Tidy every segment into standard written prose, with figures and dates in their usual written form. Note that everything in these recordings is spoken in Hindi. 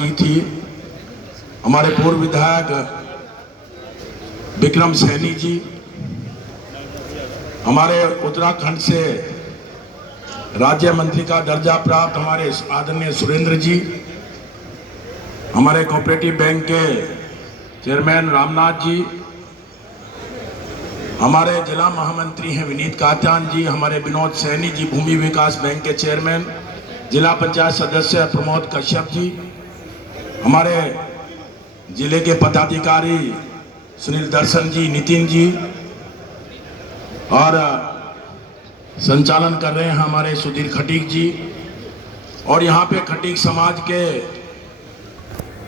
की थी। हमारे पूर्व विधायक विक्रम सैनी जी, हमारे उत्तराखंड से राज्य मंत्री का दर्जा प्राप्त हमारे आदरणीय सुरेंद्र जी, हमारे कोऑपरेटिव बैंक के चेयरमैन रामनाथ जी, हमारे जिला महामंत्री हैं विनीत कात्यान जी, हमारे विनोद सैनी जी भूमि विकास बैंक के चेयरमैन, जिला पंचायत सदस्य प्रमोद कश्यप जी, हमारे जिले के पदाधिकारी सुनील दर्शन जी, नितिन जी, और संचालन कर रहे हैं हमारे सुधीर खटीक जी, और यहाँ पे खटीक समाज के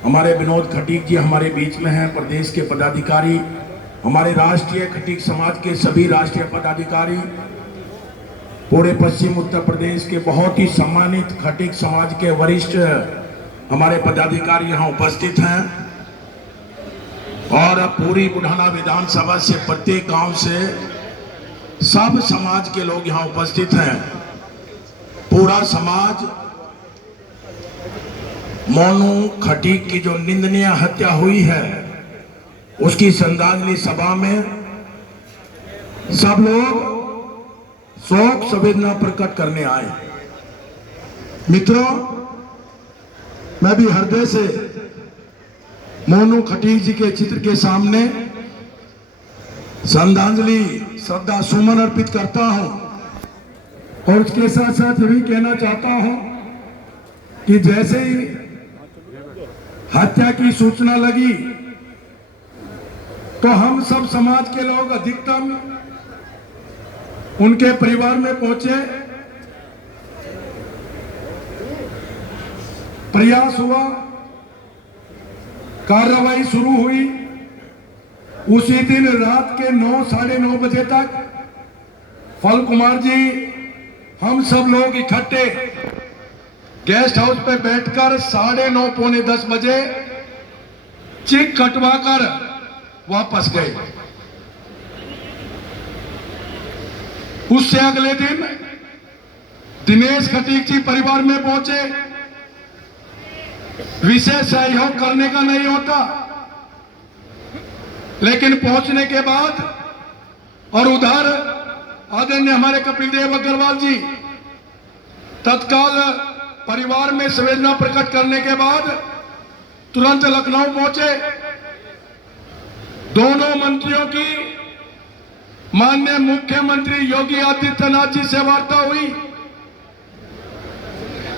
हमारे विनोद खटीक जी हमारे बीच में हैं, प्रदेश के पदाधिकारी, हमारे राष्ट्रीय खटीक समाज के सभी राष्ट्रीय पदाधिकारी, पूरे पश्चिम उत्तर प्रदेश के बहुत ही सम्मानित खटीक समाज के वरिष्ठ हमारे पदाधिकारी यहाँ उपस्थित हैं, और पूरी बुढ़ाना विधानसभा से प्रत्येक गांव से सब समाज के लोग यहाँ उपस्थित हैं। पूरा समाज मोनू खटीक की जो निंदनीय हत्या हुई है उसकी श्रद्धांजलि सभा में सब लोग शोक संवेदना प्रकट करने आए। मित्रों, मैं भी हृदय से मोनू खटीक जी के चित्र के सामने श्रद्धांजलि श्रद्धा सुमन अर्पित करता हूं, और उसके साथ साथ ये भी कहना चाहता हूं कि जैसे ही हत्या की सूचना लगी तो हम सब समाज के लोग अधिकतम उनके परिवार में पहुंचे, प्रयास हुआ, कार्रवाई शुरू हुई। उसी दिन रात के 9, साढ़े 9 बजे तक फल कुमार जी, हम सब लोग इकट्ठे गेस्ट हाउस पे बैठकर 9:30, पौने 10 बजे चेक कटवाकर वापस गए। उससे अगले दिन दिनेश खटीक जी परिवार में पहुंचे। विशेष सहयोग करने का नहीं होता, लेकिन पहुंचने के बाद और उधर आदरणीय हमारे कपिल देव अग्रवाल जी तत्काल परिवार में संवेदना प्रकट करने के बाद तुरंत लखनऊ पहुंचे। दोनों मंत्रियों की माननीय मुख्यमंत्री योगी आदित्यनाथ जी से वार्ता हुई।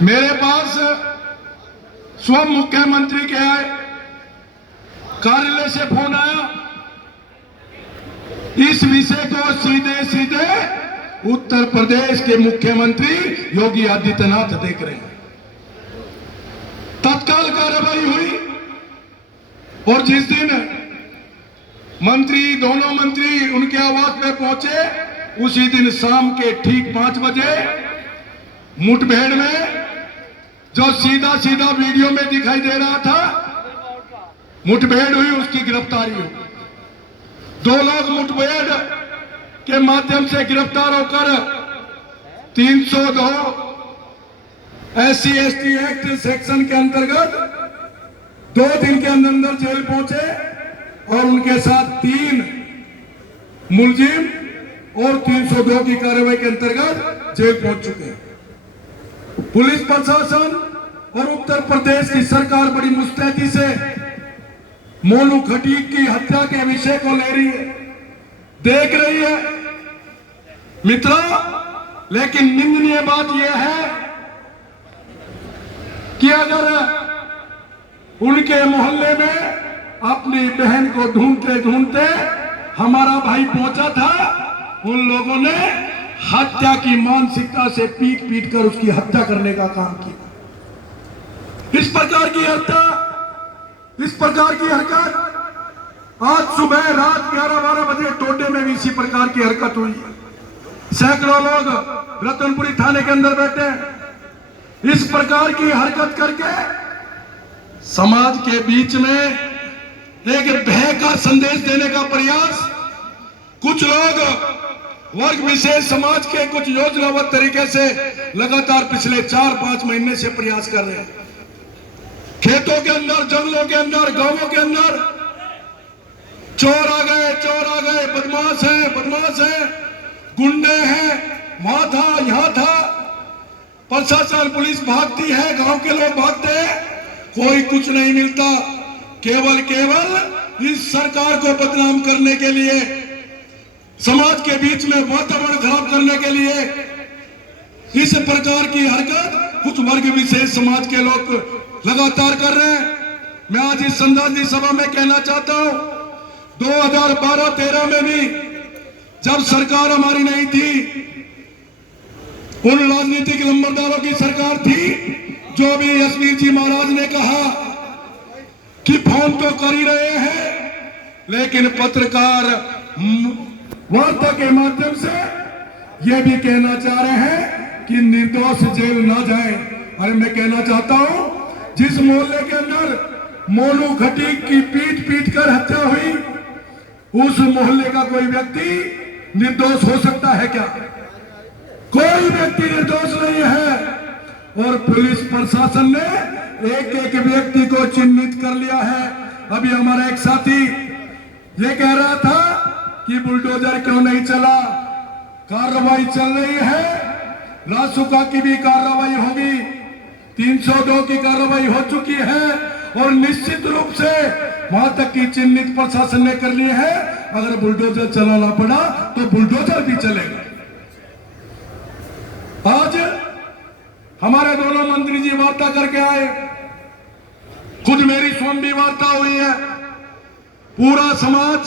मेरे पास स्वयं मुख्यमंत्री के कार्यालय से फोन आया। इस विषय को सीधे सीधे उत्तर प्रदेश के मुख्यमंत्री योगी आदित्यनाथ देख रहे हैं। तत्काल कार्रवाई हुई, और जिस दिन दोनों मंत्री उनके आवास में पहुंचे, उसी दिन शाम के ठीक 5 बजे मुठभेड़ में जो सीधा सीधा वीडियो में दिखाई दे रहा था, मुठभेड़ हुई, उसकी गिरफ्तारी हुई। 2 लोग मुठभेड़ के माध्यम से गिरफ्तार होकर 302 SC/ST एक्ट सेक्शन के अंतर्गत 2 दिन के अंदर जेल पहुंचे, और उनके साथ 3 मुलजिम और 302 की कार्रवाई के अंतर्गत जेल पहुंच चुके हैं। पुलिस प्रशासन और उत्तर प्रदेश की सरकार बड़ी मुस्तैदी से मोनू खटीक की हत्या के विषय को ले रही है, देख रही है। मित्रों, लेकिन निंदनीय बात यह है कि अगर उनके मोहल्ले में अपनी बहन को ढूंढते ढूंढते हमारा भाई पहुंचा था, उन लोगों ने हत्या की मानसिकता से पीट पीट कर उसकी हत्या करने का काम किया। इस प्रकार की हत्या, इस प्रकार की हरकत आज सुबह रात 11-12 बजे टोडे में भी इसी प्रकार की हरकत हुई। सैकड़ों लोग रतनपुरी थाने के अंदर बैठे हैं। इस प्रकार की हरकत करके समाज के बीच में एक भय का संदेश देने का प्रयास कुछ लोग वर्ग विशेष समाज के कुछ योजनाबद्ध तरीके से लगातार पिछले 4-5 महीने से प्रयास कर रहे हैं। खेतों के अंदर, जंगलों के अंदर, गांवों के अंदर चोर आ गए, बदमाश है, गुंडे हैं, वहां था, यहां था, प्रशासन पुलिस भागती है, गांव के लोग भागते हैं, कोई कुछ नहीं मिलता। केवल इस सरकार को बदनाम करने के लिए, समाज के बीच में वातावरण खराब करने के लिए इस प्रकार की हरकत कुछ वर्ग विशेष समाज के लोग लगातार कर रहे हैं। मैं आज इस श्रद्धांजलि सभा में कहना चाहता हूं, 2012-13 में भी जब सरकार हमारी नहीं थी, उन राजनीतिक लंबरदारों की सरकार थी, जो अभी यशवीर जी महाराज ने कहा कि फोन तो कर ही रहे हैं, लेकिन पत्रकार वार्ता के माध्यम से यह भी कहना चाह रहे हैं कि निर्दोष जेल ना जाए। अरे मैं कहना चाहता हूं, जिस मोहल्ले के अंदर मोनू खटीक की पीट कर हत्या हुई, उस मोहल्ले का कोई व्यक्ति निर्दोष हो सकता है क्या? कोई व्यक्ति निर्दोष नहीं है। और पुलिस प्रशासन ने एक व्यक्ति को चिन्हित कर लिया है। अभी हमारा एक साथी ये कह रहा था कि बुलडोजर क्यों नहीं चला, कार्रवाई चल रही है, रासुका की भी कार्रवाई होगी, 302 की कार्रवाई हो चुकी है और निश्चित रूप से वहां तक की चिन्हित प्रशासन ने कर ली है। अगर बुलडोजर चलाना पड़ा तो बुलडोजर भी चलेगा। आज हमारे दोनों मंत्री जी वार्ता करके आए, खुद मेरी स्वयं भी वार्ता हुई है। पूरा समाज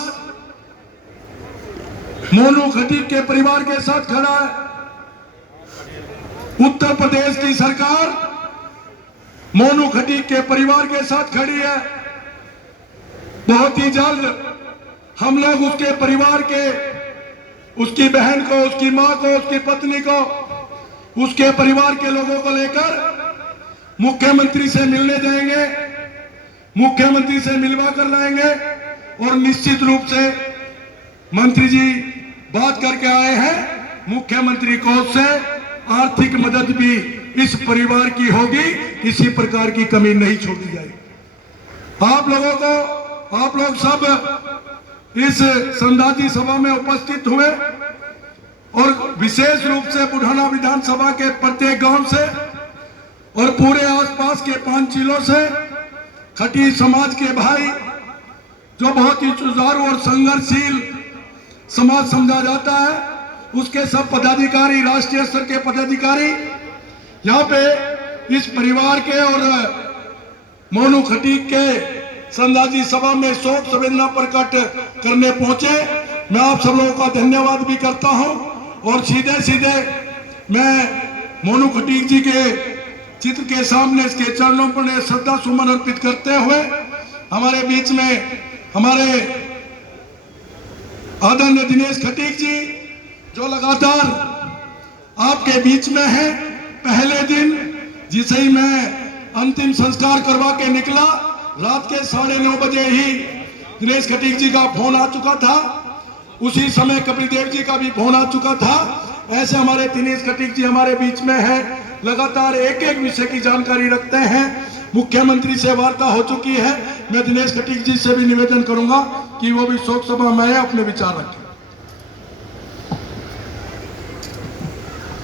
मोनू खटीक के परिवार के साथ खड़ा है। उत्तर प्रदेश की सरकार मोनू खटीक के परिवार के साथ खड़ी है। बहुत ही जल्द हम लोग उसके परिवार के, उसकी बहन को, उसकी मां को, उसकी पत्नी को, उसके परिवार के लोगों को लेकर मुख्यमंत्री से मिलने जाएंगे, मुख्यमंत्री से मिलवा कर लाएंगे। और निश्चित रूप से मंत्री जी बात करके आए हैं, मुख्यमंत्री कोष से आर्थिक मदद भी इस परिवार की होगी, किसी प्रकार की कमी नहीं छोड़ी जाएगी। आप लोग सब इस श्रद्धांजलि सभा में उपस्थित हुए और विशेष रूप से बुढ़ाना विधानसभा के प्रत्येक गांव से और पूरे आसपास के 5 जिलों से खटी समाज के भाई, जो बहुत ही जुझारू और संघर्षशील समाज समझा जाता है, उसके सब पदाधिकारी, राष्ट्रीय स्तर के पदाधिकारी यहाँ पे इस परिवार के और मोनू खटीक के श्रद्धांजलि सभा में शोक संवेदना प्रकट करने पहुंचे। मैं आप सब लोगों का धन्यवाद भी करता हूं और सीधे मैं मोनू खटीक जी के चित्र के सामने, इसके चरणों पर श्रद्धा सुमन अर्पित करते हुए हमारे बीच में हमारे आदरणीय दिनेश खटीक जी, जो लगातार आपके बीच में है, पहले दिन जिसे ही मैं अंतिम संस्कार करवा के निकला, रात के 9:30 बजे ही दिनेश खटीक जी का फोन आ चुका था। उसी समय कपिल देव जी का भी फोन आ चुका था। ऐसे हमारे दिनेश खटीक जी हमारे बीच में है, लगातार एक विषय की जानकारी रखते हैं। मुख्यमंत्री से वार्ता हो चुकी है। मैं दिनेश खटीक जी से भी निवेदन करूंगा कि वो भी शोक सभा में अपने विचार रखें।